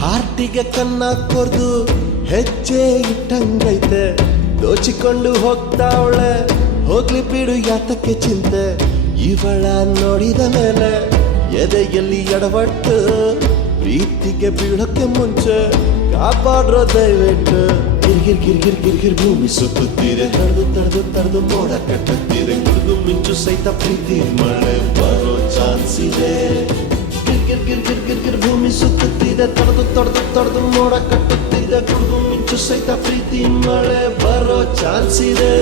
ಹಾರ್ಟಿಗೆ ಕನ್ನ ಕೊರ್ದು ಹೆಜ್ಜೆ ಇಟ್ಟಂಗೈತೆ, ದೋಚಿಕೊಂಡು ಹೋಗ್ತಾವಳೆ, ಹೋಗ್ಲಿ ಬಿಡು ಯಾತಕ್ಕೆ ಚಿಂತೆ. ಇವಳ ನೋಡಿದ ಮೇಲೆ ಎದೆಯಲ್ಲಿ ಎಡವಟ್ಟು, ಪ್ರೀತಿಗೆ ಬೀಳೋಕ್ಕೆ ಮುಂಚೆ ಕಾಪಾಡ್ರೋ ದಯವಿಟ್ಟು. ಗಿರ್ಗಿರ್ ಗಿರ್ಗಿರ್ ಗಿರ್ಗಿರ್ ಭೂಮಿ ಸುತ್ತುತ್ತೀರೆ, ತಡೆದು ತಡೆದು ತಡೆದು ಮೋಡ ಕಟ್ಟುತ್ತೀರೆ, ಗುಡುಗು ಮಿಂಚು ಸಹಿತ ಪ್ರೀತಿ ಮಳೆ ಬರೋ ಚಾನ್ಸ್ ಇದೆ. ಗಿರ್ಗಿರ್ ಗಿರ್ಗಿರ್ ಗಿರ್ಗಿರ್ ಭೂಮಿ ಸುತ್ತುತ್ತಿದೆ, ತಡೆದು ತಡೆದು ತಡೆದು ಮೋಡ ಕಟ್ಟುತ್ತಿದೆ, ಗುಡುಗು ಮಿಂಚು ಸಹಿತ ಪ್ರೀತಿ ಮಳೆ ಬರೋ ಚಾನ್ಸ್ ಇದೆ.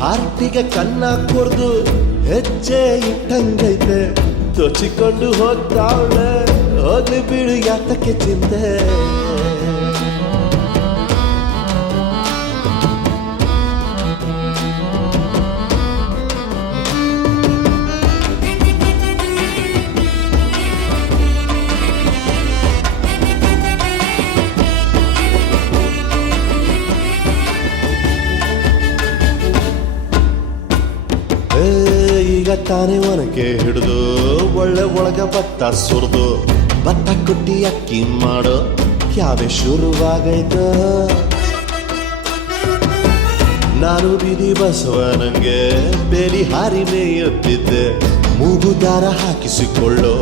ಹಾರ್ಟಿಗೆ ಕನ್ನ ಕೊರ್ದು ಹೆಜ್ಜೆ ಇಟ್ಟಂಗೈತೆ, ದೋಚಿಕೊಂಡು ಹೋಗ್ತಾವಳೆ, ಹೋಗ್ಲಿ ಬಿಡು ಯಾತಕ್ಕೆ ಚಿಂತೆ. ಈಗ ತಾನೇ ಒನಕೆ ಹಿಡಿದು ಒಳ್ಳೆ ಒಳಗ ಭತ್ತ ಸುರಿದು, ಭತ್ತ ಕುಟ್ಟಿ ಅಕ್ಕಿ ಮಾಡೋ ಯಾವೇ ಶುರುವಾಗೈತ. ನಾನು ಬೀದಿ ಬಸವನಂಗೆ ಬೇಲಿ ಹಾರಿ ಮೇಯುತ್ತಿದ್ದೆ, ಮೂಗು ದಾರ ಹಾಕಿಸಿಕೊಳ್ಳೋ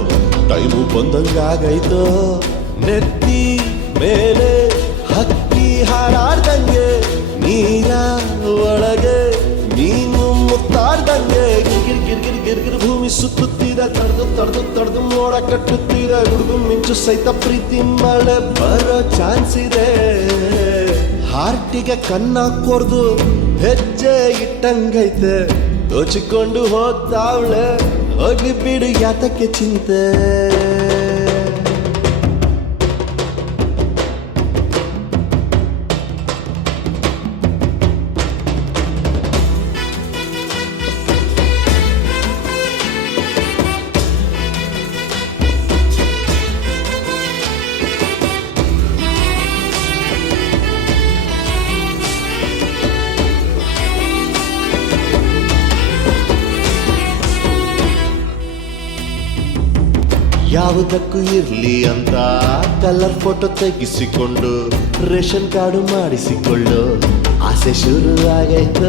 ಟೈಮು ಬಂದಂಗಾಗೈತೋ. ನೆತ್ತಿ ಮೇಲೆ ಹಕ್ಕಿ ಹಾರಾಡ್ದಂಗೆ, ನೀರ ಒಳಗೆ ನೀನು ಮುತ್ತಾಡ್ದಂಗೆ, ಗಿರ್ಗಿರ್ ಗಿರ್ಗಿರ್ ಗಿರ್ಗಿರ್ ಭೂಮಿ ಸುತ್ತುತ್ತೀರ, ತಡೆದು ತಡೆದು ತಡೆದು ಮೋಡ ಕಟ್ಟುತ್ತೀರ, ಗುಡುಗು ಮಿಂಚು ಸಹಿತ ಪ್ರೀತಿ ಮಳೆ ಬರೋ ಚಾನ್ಸ್ ಇದೆ. ಹಾರ್ಟಿಗೆ ಕನ್ನ ಕೊರ್ದು ಹೆಜ್ಜೆ ಇಟ್ಟಂಗೈತೆ, ದೋಚಿಕೊಂಡು ಹೋಗ್ತಾವಳೆ, ಹೋಗ್ಲಿ ಬಿಡು ಯಾತಕ್ಕೆ ಚಿಂತೆ. ಯಾವುದಕ್ಕೂ ಇರ್ಲಿ ಅಂತ ಕಲರ್ ಫೋಟೋ ತೆಗಿಸಿಕೊಂಡು ರೇಷನ್ ಕಾರ್ಡು ಮಾಡಿಸಿಕೊಳ್ಳು ಆಸೆ ಶುರು ಆಗೈತ.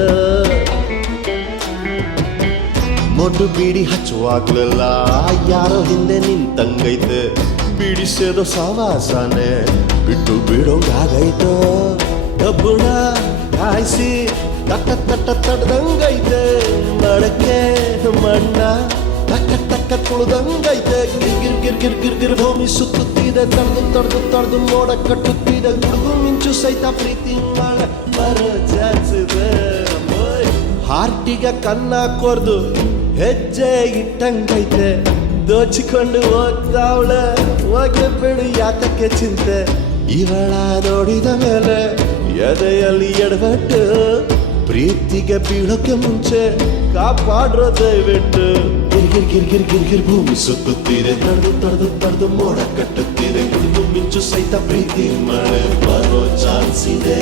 ಮೊಟ್ಟು ಬೀಡಿ ಹಚ್ಚುವಾಗ್ಲೆಲ್ಲ ಯಾರೋ ಹಿಂದೆ ನಿಂತಂಗೈತೆ, ಬೀಡಿಸೇದೋ ಸವಾಸನೆ ಬಿಟ್ಟು ಬಿಡೋಂಗಾಗೈತ. ಕಬ್ಬುಣ ಕಾಯಿಸಿ ತಟ್ಟ ತಟ್ಟ ತಡ್ದಂಗೈತೆ, ಮಡಕೆ ಮಣ್ಣ ತಕ್ಕ ತಕ್ಕ ತುಳಿದಂಗೈತೆ, ಗಿರ್ಗಿರ್ ಗಿರ್ಗಿರ್ ಗಿರ್ಗಿರ್ ಭೂಮಿ ಸುತ್ತುತ್ತಿದೆ, ತಡೆದು ತಡೆದು ತಡೆದು ಮೋಡ ಕಟ್ಟುತ್ತಿದೆ, ಗುಡುಗು ಮಿಂಚು ಸಹಿತ ಪ್ರೀತಿ ಮಳೆ ಬರೋ ಚಾನ್ಸ್ ಇದೆ. ಹಾರ್ಟಿಗೆ ಕನ್ನ ಕೊರ್ದು ಹೆಜ್ಜೆ ಇಟ್ಟಂಗೈತೆ, ದೋಚಿಕೊಂಡು ಹೋಗ್ತಾವಳೆ, ಹೋಗಿ ಬಿಡು ಯಾತಕ್ಕೆ ಚಿಂತೆ. ಇವಳ ನೋಡಿದ ಮೇಲೆ ಎದೆಯಲ್ಲಿ ಎಡವಟ್ಟು, ಪ್ರೀತಿಗೆ ಬೀಳೋಕೆ ಮುಂಚೆ ಕಾಪಾಡ್ರೋ ದಯವಿಟ್ಟು. ಗಿರ್ಗಿರ್ ಗಿರ್ಗಿರ್ ಗಿರ್ಗಿರ್ ಭೂಮಿ ಸುತ್ತುತ್ತೀರೆ, ತಡೆದು ತಡೆದು ತಡೆದು ಮೋಡ ಕಟ್ಟುತ್ತೀರೆ, ಗುಡುಗು ಮಿಂಚು ಸಹಿತ ಪ್ರೀತಿ ಮಳೆ ಬರೋ ಚಾನ್ಸ್ ಇದೆ.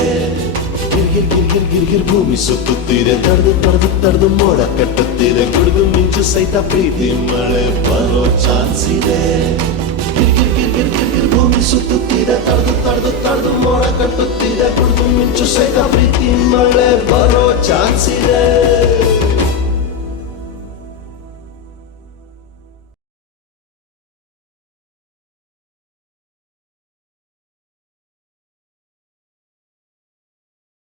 ಗಿರ್ಗಿರ್ ಗಿರ್ಗಿರ್ ಗಿರ್ಗಿರ್ ಭೂಮಿ ಸುತ್ತುತ್ತೀರೆ, ತಡೆದು ತಡೆದು ತಡೆದು ಮೋಡ ಕಟ್ಟುತ್ತೀರೆ, ಗುಡುಗು ಮಿಂಚು ಸಹಿತ ಪ್ರೀತಿ ಮಳೆ ಬರೋ ಚಾನ್ಸ್ ಇದೆ. ಗಿರ್ಗಿರ್ ಗಿರ್ಗಿರ್ ಗಿರ್ಗಿರ್ ಭೂಮಿ ಸುತ್ತುತ್ತೀರೆ, ತಡೆದು ತಡೆದು ತಡೆದು ಮೋಡ ಕಟ್ಟುತ್ತೀರೆ, ಗುಡುಗು ಮಿಂಚು ಸಹಿತ ಪ್ರೀತಿ ಮಳೆ ಬರೋ ಚಾನ್ಸ್ ಇದೆ.